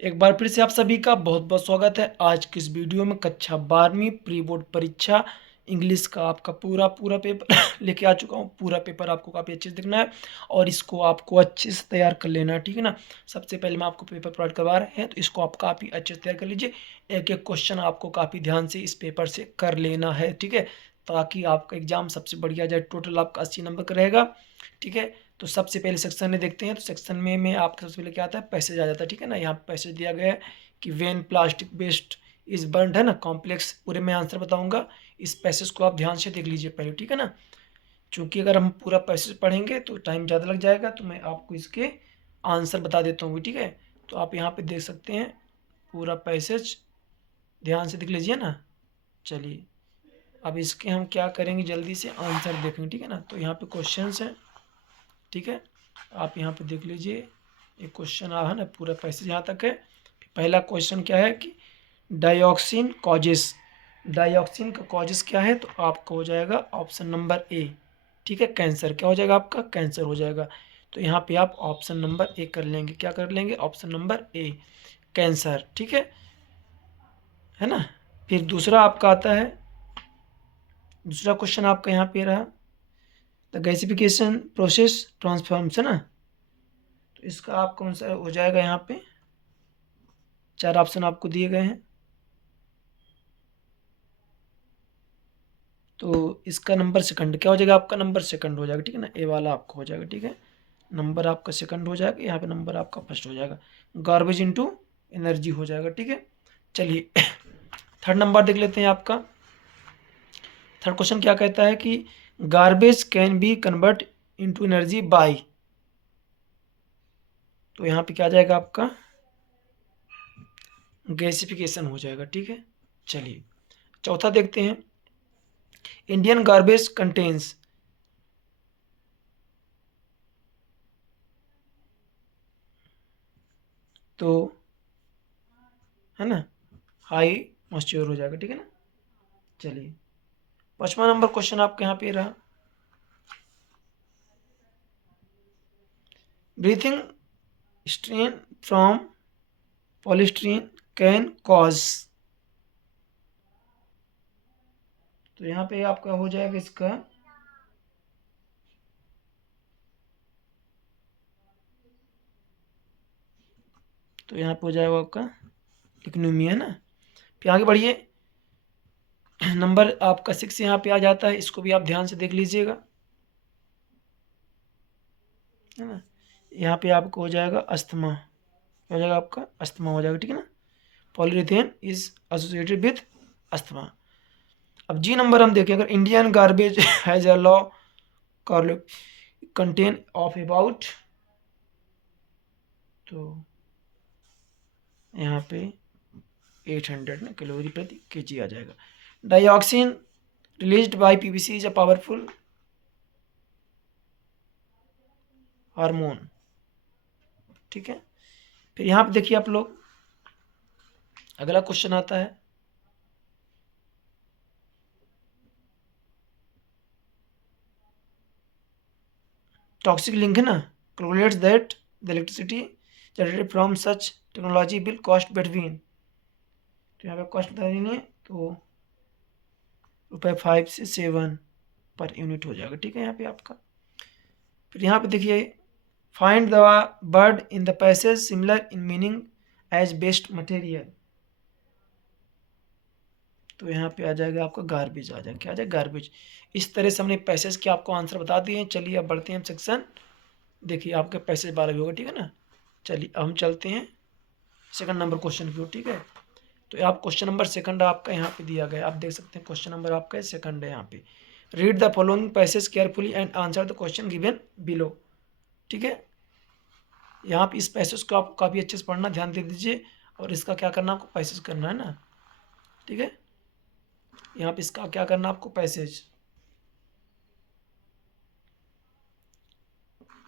एक बार फिर से आप सभी का बहुत बहुत स्वागत है। आज की इस वीडियो में कक्षा 12वीं प्री बोर्ड परीक्षा इंग्लिश का आपका पूरा पूरा पेपर लेके आ चुका हूँ। पूरा पेपर आपको काफ़ी अच्छे से देखना है और इसको आपको अच्छे से तैयार कर लेना है, ठीक है ना। सबसे पहले मैं आपको पेपर प्रोवाइड करवा रहे हैं, तो इसको आप काफ़ी अच्छे से तैयार कर लीजिए। एक एक क्वेश्चन आपको काफ़ी ध्यान से इस पेपर से कर लेना है, ठीक है, ताकि आपका एग्जाम सबसे बढ़िया जाए। टोटल आपका 80 नंबर का रहेगा, ठीक है। तो सबसे पहले सेक्शन में देखते हैं। तो सेक्शन में आपका सबसे पहले क्या आता है, पैसेज आ जाता है, ठीक है ना। यहाँ पैसेज दिया गया है कि when plastic waste is burned, है ना, कॉम्प्लेक्स। पूरे मैं आंसर बताऊंगा, इस पैसेज को आप ध्यान से देख लीजिए पहले, ठीक है ना। चूंकि अगर हम पूरा पैसेज पढ़ेंगे तो टाइम ज़्यादा लग जाएगा, तो मैं आपको इसके आंसर बता देता हूँ, ठीक है। तो आप यहाँ पे देख सकते हैं पूरा पैसेज, ध्यान से देख लीजिए ना। चलिए अब इसके हम क्या करेंगे, जल्दी से आंसर देखेंगे, ठीक है ना। तो यहाँ पे क्वेश्चन है, ठीक है। आप यहाँ पे देख लीजिए, एक क्वेश्चन आ है ना, पूरा पैसेज यहाँ तक है। पहला क्वेश्चन क्या है कि डाइऑक्सिन कॉजेस, डाइऑक्सिन का कॉजेस क्या है, तो आपका हो जाएगा ऑप्शन नंबर ए, ठीक है। कैंसर, क्या हो जाएगा आपका, कैंसर हो जाएगा। तो यहाँ पे आप ऑप्शन नंबर ए कर लेंगे, क्या कर लेंगे, ऑप्शन नंबर ए, कैंसर, ठीक है ना। फिर दूसरा आपका आता है, दूसरा क्वेश्चन आपका यहाँ पे रहा, द गैसिफिकेशन प्रोसेस ट्रांसफॉर्म्स, है ना। तो इसका आप कौन सा हो जाएगा, यहाँ पे 4 ऑप्शन आपको दिए गए हैं। तो इसका नंबर सेकंड क्या हो जाएगा, आपका नंबर सेकंड हो जाएगा, ठीक है ना। ए वाला आपका हो जाएगा, ठीक है। नंबर आपका सेकंड हो जाएगा, यहाँ पे नंबर आपका फर्स्ट हो जाएगा। गार्बेज इनटू एनर्जी हो जाएगा, ठीक है। चलिए थर्ड नंबर देख लेते हैं आपका। थर्ड क्वेश्चन क्या कहता है कि garbage can be convert into energy by, तो यहाँ पे क्या आ जाएगा आपका, गैसिफिकेशन हो जाएगा, ठीक है। चलिए चौथा देखते हैं, इंडियन गार्बेज कंटेन्स, तो है ना, हाई मॉइस्चर हो जाएगा, ठीक है ना। चलिए पांचवा नंबर क्वेश्चन आपके यहाँ पे रहा, breathing strain from polystyrene can cause, तो यहाँ पे आपका हो जाएगा इसका, तो यहाँ पे हो जाएगा आपका इकोनॉमी, है ना। फिर आगे बढ़िए, नंबर आपका 6 यहाँ पे आ जाता है, इसको भी आप ध्यान से देख लीजिएगा, है ना। यहाँ पे आपको हो जाएगा अस्थमा, हो जाएगा आपका अस्थमा हो जाएगा, ठीक है ना। पॉलीरेथेन इज एसोसिएटेड विथ अस्थमा। अब जी नंबर हम देखें, अगर Indian garbage has a law contain of about, तो यहाँ पे 800 ना कैलोरी प्रति केजी आ जाएगा। Dioxin released by PBC is a powerful hormone, ठीक है। फिर यहाँ पे देखिए आप लोग, अगला क्वेश्चन आता है, टॉक्सिक लिंक, है ना, calculates that the electricity generated from such technology will cost between, तो यहाँ पे कॉस्ट बता देनी है, तो ₹5 से 7 पर यूनिट हो जाएगा, ठीक है यहाँ पे आपका। फिर यहाँ पे देखिए, find the word in the passage similar in meaning as best material, तो यहाँ पे आ जाएगा आपका गार्बेज, आ जाएगा क्या आ जाएगा, गार्बेज। इस तरह से हमने पैसेज के आपको आंसर बता दिए हैं। चलिए अब बढ़ते हैं हम सेक्शन, देखिए आपके पैसेज 12 भी होगा, ठीक है ना। चलिए अब हम चलते हैं सेकंड नंबर क्वेश्चन की ओर, ठीक है। तो आप क्वेश्चन नंबर सेकंड आपका यहाँ पे दिया गया, आप देख सकते हैं क्वेश्चन नंबर आपका सेकंड है यहाँ पे। Read the following passage carefully and answer the question given below, ठीक है। यहाँ पे इस पैसेज को आपको काफ़ी अच्छे से पढ़ना, ध्यान दे दीजिए, और इसका क्या करना आपको, पैसेज करना है ना, ठीक है। यहाँ पे इसका क्या करना आपको, पैसेज,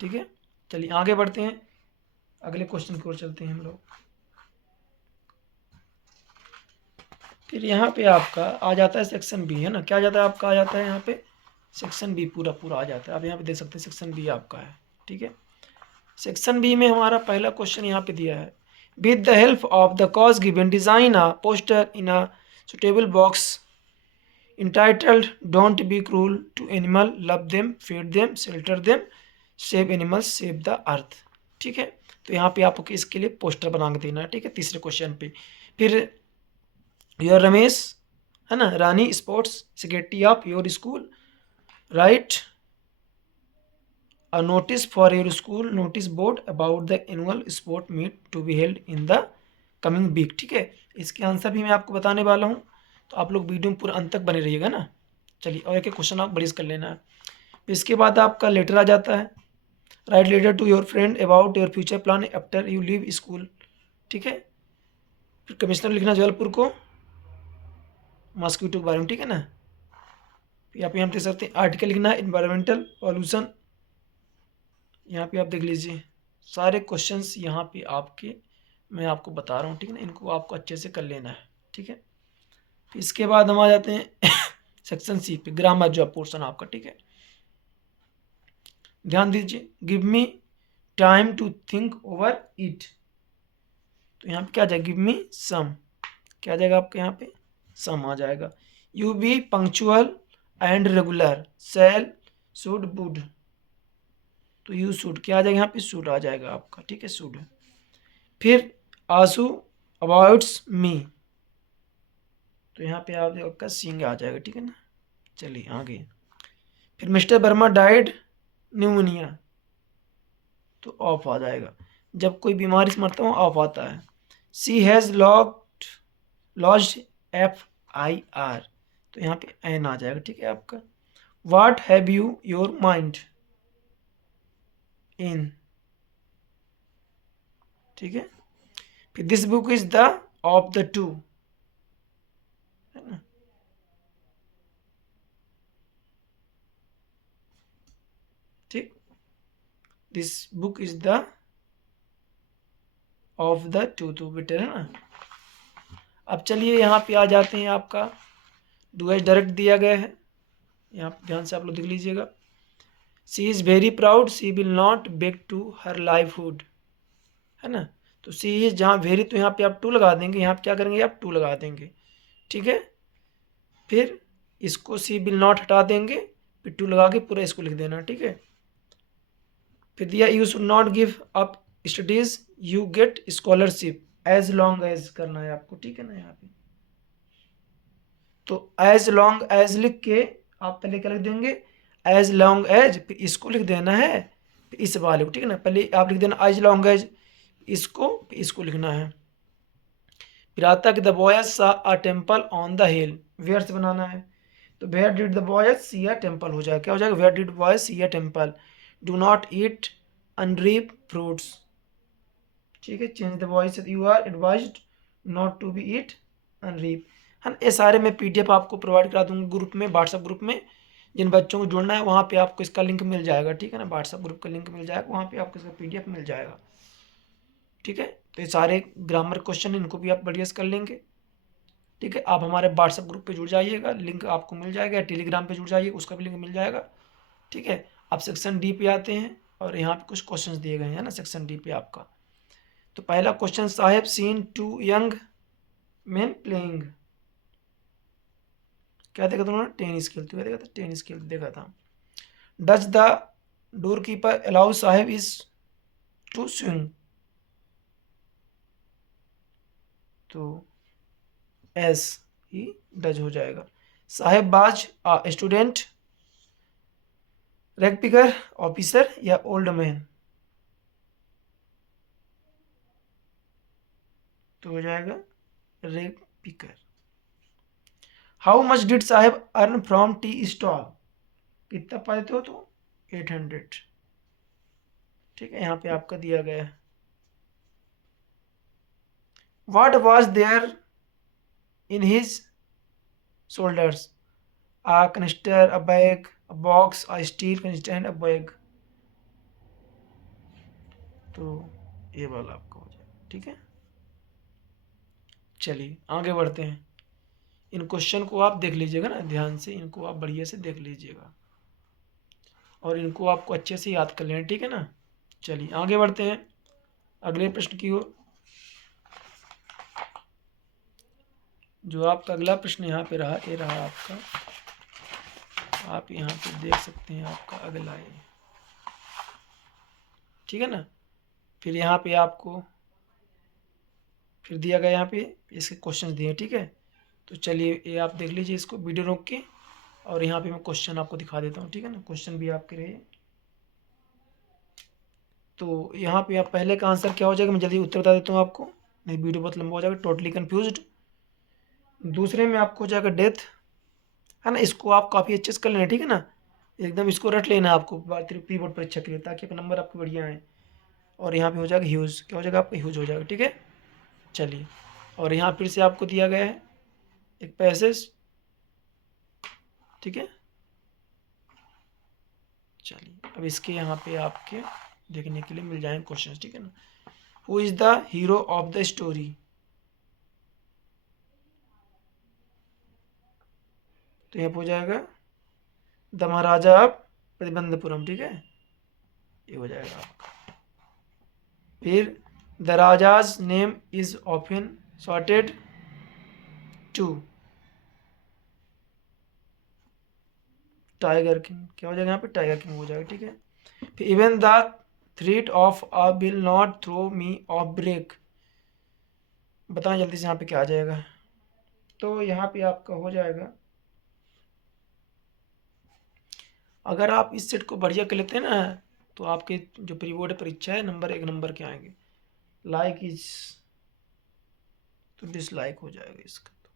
ठीक है। चलिए आगे बढ़ते हैं, अगले क्वेश्चन की ओर चलते हैं हम लोग। फिर यहाँ पे आपका आ जाता है सेक्शन बी, है ना, क्या आ जाता है आपका, आ जाता है यहाँ पे सेक्शन बी, पूरा पूरा आ जाता है। आप यहाँ पे देख सकते हैं सेक्शन बी आपका है, ठीक है। सेक्शन बी में हमारा पहला क्वेश्चन यहाँ पे दिया है, with the help of the cause given design a poster in a suitable box entitled don't be cruel to animal, love them, feed them, shelter them, save animals, save the earth। ठीक है, तो यहाँ पे आपको इसके लिए poster बना के देना है। ठीक है, तीसरे क्वेश्चन पे फिर योर रमेश है ना, Rani sports secretary of your school write a notice for your school notice board about the annual sport meet to be held in the coming week। ठीक है, इसके आंसर भी मैं आपको बताने वाला हूँ, तो आप लोग वीडियो में पूरा अंत तक बने रहिएगा ना। चलिए, और एक एक क्वेश्चन आप बरीज कर लेना है। इसके बाद आपका लेटर आ जाता है, write letter to your friend about your future plan after you leave school. ठीक है, फिर कमिश्नर लिखना जबलपुर को मॉस्किटो के बारे में। ठीक है ना, फिर आप यहाँ देख सकते हैं आर्टिकल लिखना है इन्वायरमेंटल पॉल्यूशन। यहाँ पे आप देख लीजिए सारे क्वेश्चंस यहाँ पे आपके मैं आपको बता रहा हूँ। ठीक है ना, इनको आपको अच्छे से कर लेना है। ठीक है, फिर इसके बाद हम आ जाते हैं सेक्शन सी पे, ग्रामर जो पोर्शन आपका। ठीक है, ध्यान दीजिए, give me time to think over it. तो यहाँ पे क्या आ जाएगा, गिव मी सम, क्या आ जाएगा आपके यहाँ पे सम आ जाएगा। You be punctual and regular, sell should would, तो यू शुड क्या आ जाएगा यहाँ पे शुड आ जाएगा आपका। ठीक है, शुड। फिर आंसू अबाउट्स मी, तो यहाँ पे आपका सिंग आ जाएगा। ठीक है ना, चलिए आगे। फिर मिस्टर वर्मा डाइड न्यूमोनिया, तो ऑफ आ जाएगा, जब कोई बीमारी से मरता हो ऑफ आता है। सी हैज़ लॉस्ट FIR, तो यहाँ पे एन आ जाएगा। ठीक है आपका। वाट have you your mind in, ठीक है। फिर this book is the of the two, है ना, ठीक, this book is the of the two, तो बेटर है ना। अब चलिए यहाँ पे आ जाते हैं, आपका डू एज डायरेक्ट दिया गया है, यहाँ पे ध्यान से आप लोग देख लीजिएगा। She is very proud, she will not beg to her livelihood, है ना। तो सी इज जहाँ वेरी, तो यहाँ पे आप टू लगा देंगे, यहाँ पे क्या करेंगे आप टू लगा देंगे। ठीक है, फिर इसको सी विल नॉट हटा देंगे, फिर टू लगा के पूरा इसको लिख देना। ठीक है, फिर दिया you should not give up studies, you get scholarship as long as करना है आपको। ठीक है ना, यहाँ पे तो एज लॉन्ग एज लिख के आप पहले क्या लिख देंगे, एज लॉन्ग एज, फिर इसको लिख देना है, फिर इस वाले को। ठीक है ना, पहले आप लिख देना एज लॉन्ग एज इसको, फिर इसको लिखना है। फिर आता कि the boys saw a temple on the hill, where से बनाना है, तो where did the boys see a temple हो जाएगा, क्या हो जाएगा, where did boys see a temple. Do not eat unripe fruits, ठीक है, change the voice, you are advised not to be eat unripe, है ना। ये सारे मैं PDF आपको प्रोवाइड करा दूंगा ग्रुप में, व्हाट्सएप ग्रुप में। जिन बच्चों को जुड़ना है वहाँ पे आपको इसका लिंक मिल जाएगा। ठीक है ना, व्हाट्सएप ग्रुप का लिंक मिल जाएगा, वहाँ पे आपको इसका PDF मिल जाएगा। ठीक है, तो ये सारे ग्रामर क्वेश्चन इनको भी आप बढ़िया से कर लेंगे। ठीक है, आप हमारे व्हाट्सएप ग्रुप पे जुड़ जाइएगा, लिंक आपको मिल जाएगा। टेलीग्राम पे जुड़ जाइए, उसका भी लिंक मिल जाएगा। ठीक है, आप सेक्शन डी पे आते हैं और यहाँ पे कुछ क्वेश्चंस दिए गए हैं ना सेक्शन डी पे आपका। तो पहला question, Saheb seen two young man playing, क्या देखा था उन्होंने, टेनिस खेलते हुए देखा था, टेनिस खेलते देखा था। Does the door keeper allow Saheb is to swing, तो एस ही डज हो जाएगा। Saheb was student, rag picker officer या ओल्ड मैन, तो हो जाएगा rag picker. How much did Saheb earn from tea stall, कितना पाते हो, तो 800। ठीक है, यहाँ पे आपका दिया गया है। What was there in his shoulders, a canister, a bag, a box, a steel canister and a bag, तो ये वाला आपका हो जाएगा। ठीक है, चलिए आगे बढ़ते हैं। इन क्वेश्चन को आप देख लीजिएगा ना ध्यान से, इनको आप बढ़िया से देख लीजिएगा और इनको आपको अच्छे से याद कर लेना। ठीक है ना, चलिए आगे बढ़ते हैं अगले प्रश्न की ओर। जो आपका अगला प्रश्न यहाँ पे रहा, ये रहा आपका, आप यहाँ पे देख सकते हैं आपका अगला ये, ठीक है ना। फिर यहाँ पे आपको फिर दिया गया, यहाँ पे इसके क्वेश्चन दिए, ठीक है। तो चलिए ये आप देख लीजिए इसको वीडियो रोक के, और यहाँ पे मैं क्वेश्चन आपको दिखा देता हूँ, ठीक है ना। क्वेश्चन भी आपके रहे, तो यहाँ पे आप पहले का आंसर क्या हो जाएगा, मैं जल्दी उत्तर बता देता हूँ आपको, नहीं वीडियो बहुत लंबा हो जाएगा। Totally confused. दूसरे में आपको हो जाएगा डेथ, है ना। इसको आप काफ़ी अच्छे से कर लेना, ठीक है ना, एकदम इसको रट लेना आपको प्री बोर्ड परीक्षा के लिए, ताकि अपने नंबर आपके बढ़िया आए। और यहाँ पे हो जाएगा ह्यूज, क्या हो जाएगा आपका, ह्यूज हो जाएगा, ठीक है। चलिए, और यहाँ फिर से आपको दिया गया है एक पैसेज, ठीक है। चलिए, अब इसके यहाँ पे आपके देखने के लिए मिल जाएंगे क्वेश्चन, ठीक है ना। Who is the hero of the story, तो यहाँ पे हो जाएगा द महाराजा ऑफ प्रतिबंधपुरम, ठीक है, ये हो जाएगा आपका। फिर the Raja's name is often sorted to tiger king, क्या हो जाएगा यहाँ पे, टाइगर किंग हो जाएगा, ठीक है। फिर even the threat of a will not throw me off break, बताएं जल्दी से यहाँ पे क्या आ जाएगा। तो यहाँ पे आपका हो जाएगा, अगर आप इस सेट को बढ़िया कर लेते हैं ना, तो आपके जो प्री बोर्ड परीक्षा है नंबर 1 नंबर के आएंगे। लाइक इज, तो डिसलाइक हो जाएगा इसका, तो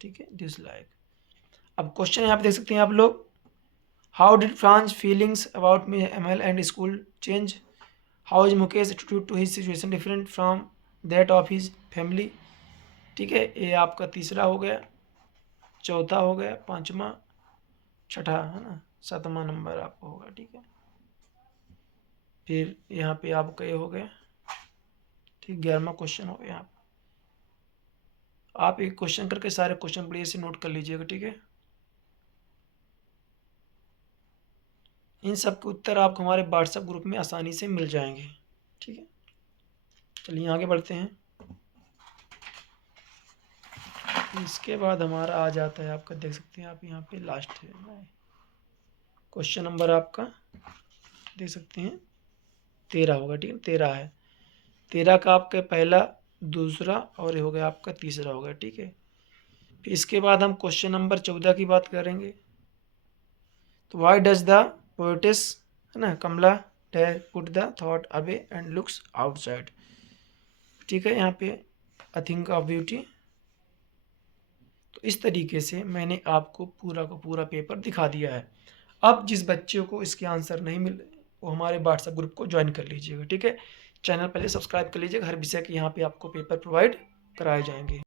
ठीक है, डिसलाइक। अब क्वेश्चन यहाँ पे देख सकते हैं आप लोग, how did Franz feelings about M L and school change, how is Mukesh attitude to his situation different from that of his family, ठीक है। ये आपका तीसरा हो गया, चौथा हो गया, पांचवा, छठा, है ना, सातवां नंबर आपका होगा, ठीक है। फिर यहाँ पे आपका ये हो गया, ठीक, 11वां क्वेश्चन हो गया। आप एक क्वेश्चन करके सारे क्वेश्चन बढ़िया से नोट कर लीजिएगा, ठीक है। इन सब के उत्तर आपको हमारे व्हाट्सएप ग्रुप में आसानी से मिल जाएंगे, ठीक है। चलिए आगे बढ़ते हैं। इसके बाद हमारा आ जाता है आपका, देख सकते हैं आप यहाँ पे लास्ट है क्वेश्चन नंबर आपका, देख सकते हैं 13 होगा, ठीक है, 13 है। 13 का आपका पहला, दूसरा और ये हो गया आपका तीसरा होगा, ठीक है। फिर इसके बाद हम क्वेश्चन नंबर 14 की बात करेंगे। तो वाई डज द पोएटिस, है ना, कमला डे put the thought away and looks outside, ठीक है, यहाँ पे आई थिंक ऑफ ब्यूटी। तो इस तरीके से मैंने आपको पूरा का पूरा पेपर दिखा दिया है। अब जिस बच्चे को इसके आंसर नहीं मिल, वो हमारे व्हाट्सएप ग्रुप को ज्वाइन कर लीजिएगा, ठीक है। चैनल पहले सब्सक्राइब कर लीजिएगा, हर विषय के यहाँ पे आपको पेपर प्रोवाइड कराए जाएंगे।